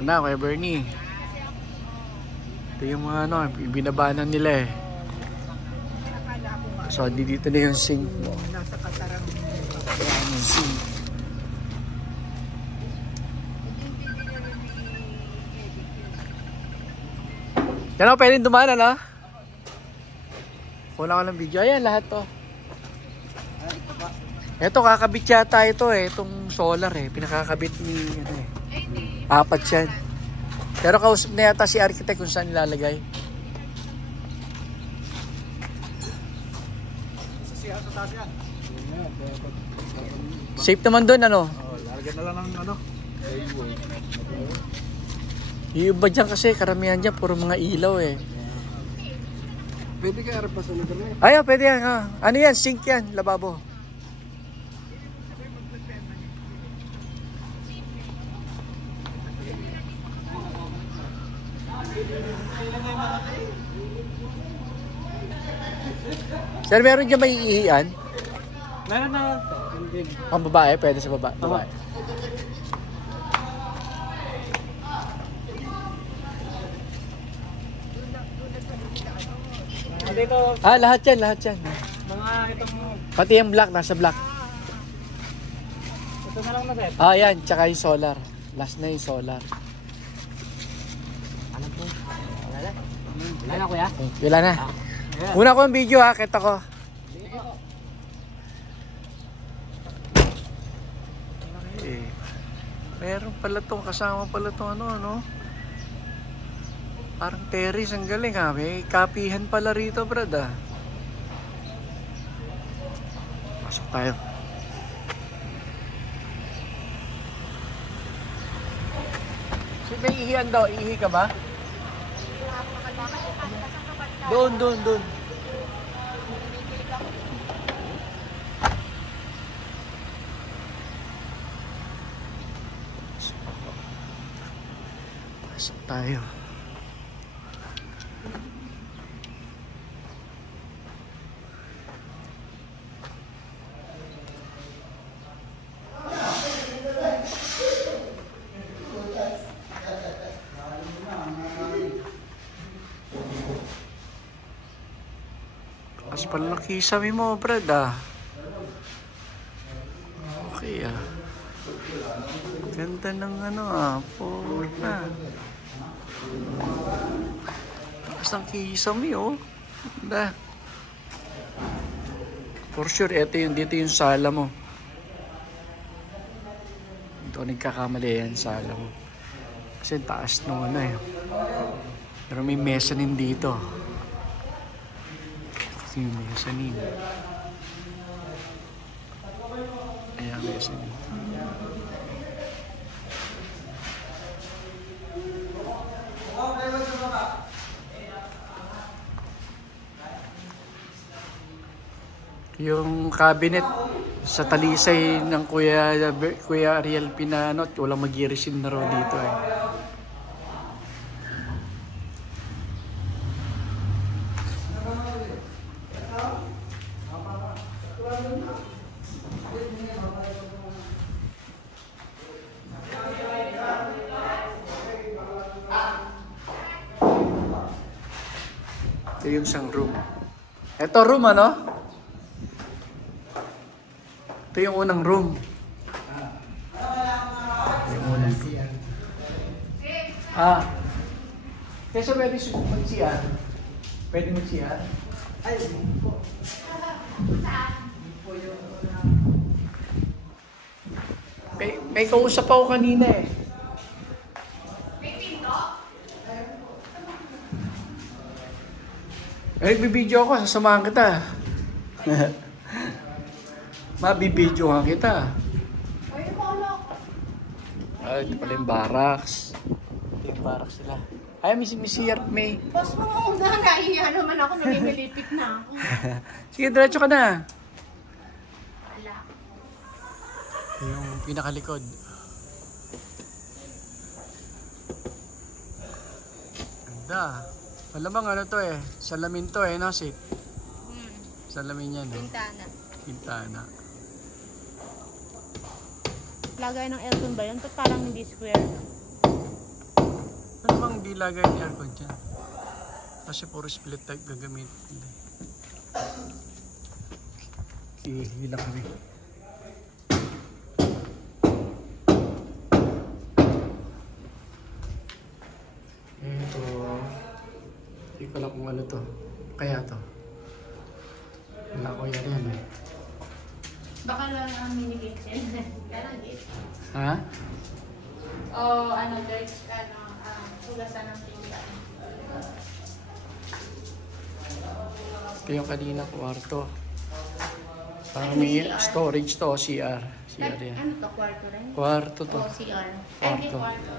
Ito na, Kuya Bernie. Ito yung mga ano, binabanan nila eh. So, dito na yung sink mo. Nasa katarang. Ayan yung sink. Yan o, pwedeng dumaan, ano? Kulang ko ng video. Ayan, lahat to. Ito, kakabit yata ito eh. Itong solar eh. Pinakakabit ni, ano eh. Apat yan. Pero kausap na yata si architect kung saan nilalagay. Safe naman doon, ano? Lalagyan na lang ng ano. Yung iba dyan kasi, karamihan dyan, puro mga ilaw eh. Pwede ka harap pa sa lugar na eh. Ayaw, pwede yan. Ha? Ano yan? Sink yan, lababo. Sir, meron dyan may iihian? Meron na. Ang babae, pwede sa babae. Dito, Lahat yan. mga itong, Pati yung black, nasa black. ito na lang na set. Yan, tsaka yung solar. Last na yung solar. Ano po? Wala na kuya? Wala na. Una ko ang video ha, kita ko. Meron pala itong, kasama pala itong ano. Parang terrace, ang galing ha. May kapihan pala rito, brad ah. Pasok tayo. So, may ihian daw. Ihi ka ba? Doon. Pasok tayo. Mas palaki sabi mo, brad ah. Okay ah. Ganda ng ano ah. Porta. Taas ng kisame oh. Ganda. For sure, dito yung sala mo. Ito nagkakamali yan, sala mo. Kasi taas nung ano eh. Pero may mezzanine dito. Ito yung mezzanine. Ayan, mezzanine. Yung cabinet sa talisay ng Kuya Ariel Pinanot, walang mag-i-resin na raw dito eh. Ito yung isang room. Ito room ano? Ito yung unang room. Yung unang room. Kesa pwede mag-CR? Pwede mag-CR? Ay, may kausap ako kanina eh. May pinto? Bibidyo ako, sasamahan kita. Mabibidyohan kita. Ay, wala. Ito pala yung barracks. Ito yung barracks nila. Ay, may. Boss mo muna, nahihiya naman ako, namimilipit na ako. Sige, diretso ka na. Wala. Yung pinakalikod. Ganda. Malamang ano to eh. Salamin to eh, no? Sit. Salamin yan. Bintana. Bintana. Lagay ng aircon ba yun? Ito parang hindi square. hindi lagay ni aircon dyan. Kasi puro split type gagamitin. Hihila kami. Ito. Hindi ko lang kung ano to. Kaya to. Wala ko yan eh. Baka lang ang mini kitchen. Kaya gate. Ha? O ano, guys, hugasan ng pinggan. Ito yung kanina kwarto. Parang may storage to, CR. CR yan. Ano to, kwarto rin? Kwarto to. O CR. Kwarto. Kwarto.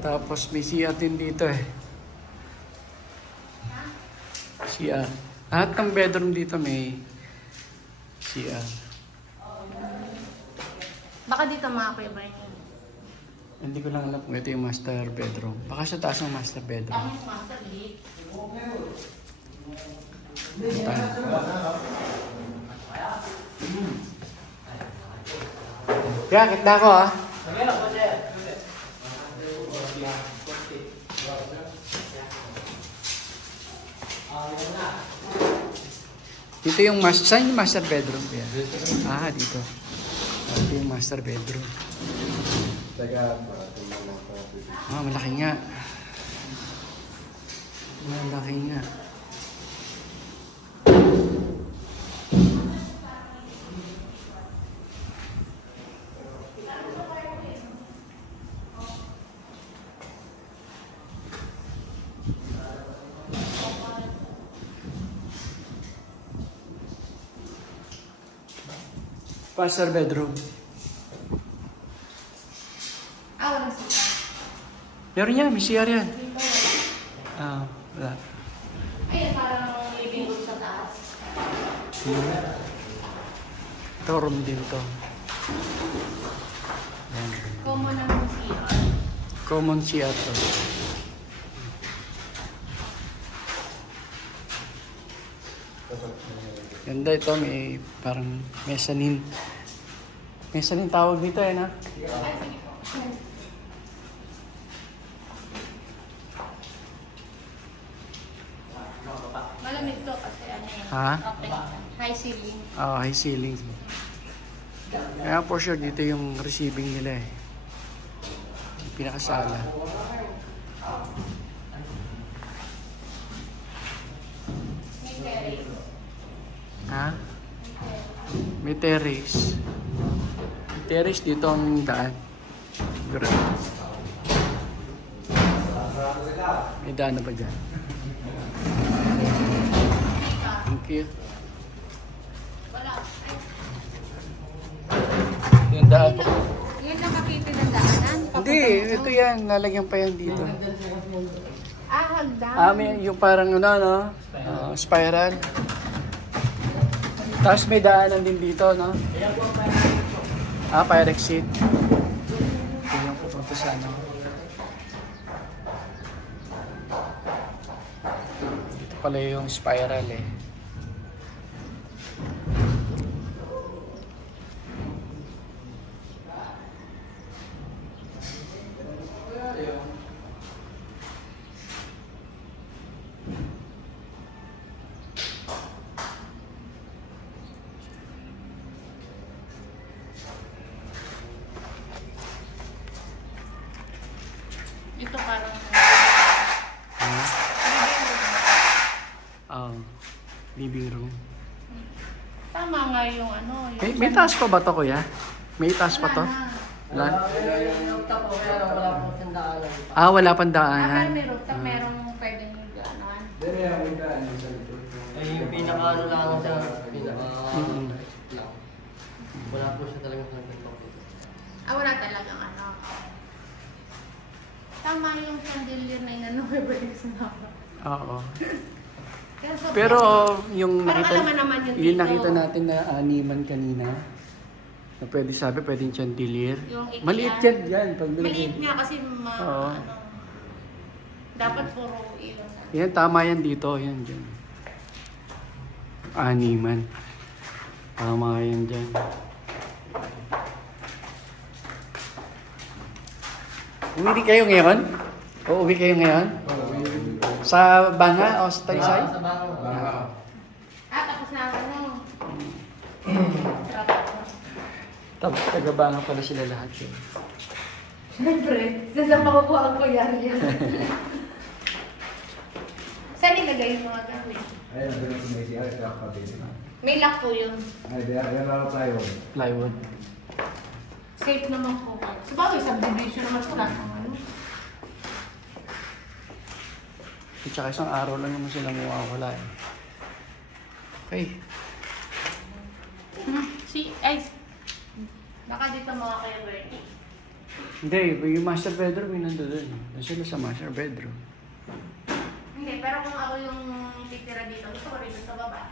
Tapos may CR din dito eh. CR. Lahat ng bedroom dito may CR. Baka dito mga kuya Barney. Hindi ko lang alam kung ito yung master bedroom. Baka sa taas ng master bedroom. Bakit master gate? Kaya, kita ako ah. Dito yung master, saan yung master bedroom? Ah, dito. Dito yung master bedroom. Ah, malaki nga. Malaki nga. Master bedroom. Walang CR. Meron yan, may CR yan. Ah, wala. Ayun, parang living room sa taas. Ito room din to. Yan. Common ang CR. Common CR to. Ganda ito, may parang mezzanine. Mezzanine tawag dito eh na. Malamig to kasi ano yun. Ha? Open. High ceiling. High ceiling. Kaya for sure dito yung receiving nila eh. Yung pinakasala. May terrace. Ha? May terrace. May terrace dito ang daan. May daan na ba dyan? Thank you. Wala. Yung daan. Yan nakakita ng daanan? Hindi, ito yan. Lalagyan pa yan dito. Hagdan. May yung parang ano, spiral. Tapos may daanan din dito, no? Fire exit. Ito yung pupunta sa ano. Dito pala yung spiral eh. Ito parang Living room. tama nga yung ano. Yung May taas pa ba to, kuya? May taas pa to? Wala? Wala pang daanan. May rooftop, merong pwedeng gano'n. Ay, yung pinaka-ano lang siya. Wala po siya talagang nagpapakita. Wala talagang ano. Tama yung chandelier na inano kay Balik sa Oo. Pero yung parang nakita, alaman naman yun yung dito. nakita natin na animan kanina, na pwede sabi, pwedeng chandelier. Yung IKEA. Maliit yan dyan. Pag Maliit nga kasi Oo. ano, dapat puro ilaw na. Yan, tama yan dito. Yan dyan. Animan. Tama yan dyan. Umili kayo ngayon? Uuwi kayo ngayon? Sa Banga o sa Talisay? Sa bago. Tapos na ako, no? Tapos taga-Banga pala sila lahat yun. Siyempre, saan makukuha ko yan? Saan nilagay yung mga gamit? Ayun, doon sa may CR, sa kapatid. May lock po yun. Ay, yan lang tayo. Plywood. Safe naman po. Sabagay, subdivision naman po lahat ng ano. At saka isang araw lang naman sila mawawala eh. Okay. Baka dito mga kayo, Bertie. Hindi, yung master bedroom yung nandun. Doon sila sa master bedroom. Hindi, pero kung ako yung titira dito, gusto ko rito sa baba.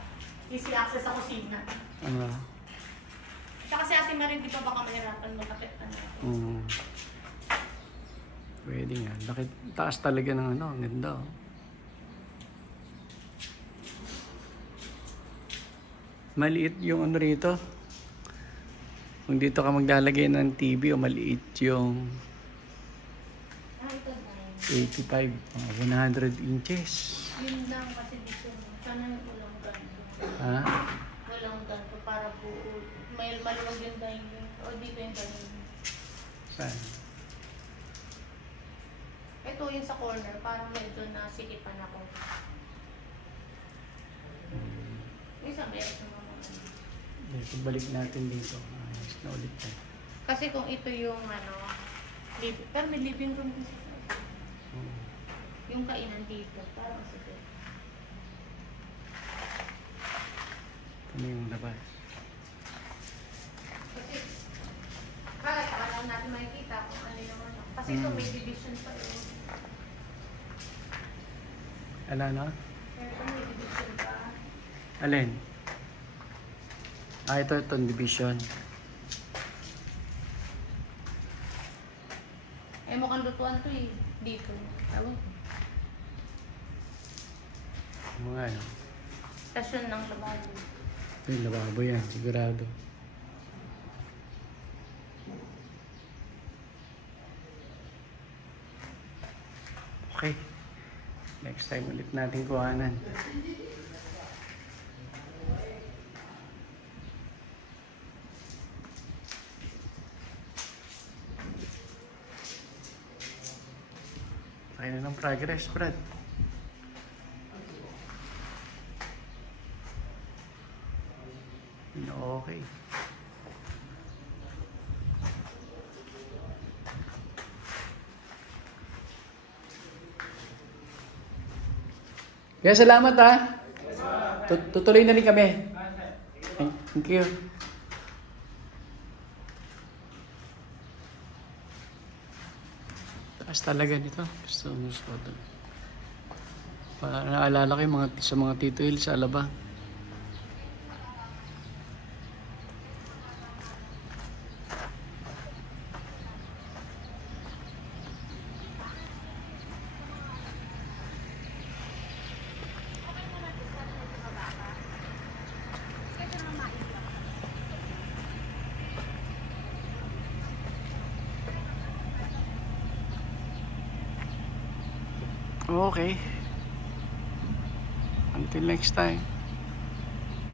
Easy access sa kusina. Ano? Tsaka si Ate Marie, di ba baka mahirapan magkapit na natin? Pwede nga. Bakit taas talaga ng ano, ang ganda oh. Maliit yung ano rito. Kung dito ka maglalagay ng TV o maliit yung Ito na 85, 100 inches. Yun lang kasi dito. Sana yung ulang ganito. Ha? Walang ganito para po may maluwag yung dining. O dito yung dining. Saan? Ito yung sa corner, parang medyo nasikipan ako. Yung sabi, ito mga Dito, balik natin dito. Ayos na ulit tayo. kasi kung ito yung ano, pero may living room kasi. Yung kainan dito, parang sige. Ano yung labas? Kasi, bakit saka lang natin makikita kung ano yung ano. Kasi ito may division pa yun. Ala na? Pero ito may division pa. Alin? Ito itong division. Mukhang lutuan to eh. Dito. Tawag. Mga ano? Stasyon ng lababo. Yung lababo yan, sigurado. Okay. Next time ulit natin kuhanan. Kaya na ng progress, Brad. Okay. Kaya salamat ha. Tutuloy na rin kami. Thank you. Taas talaga nito. Gusto mo sa doon. Para naalala ko yung sa mga Tito Hill sa Alabang. Okay. Until next time.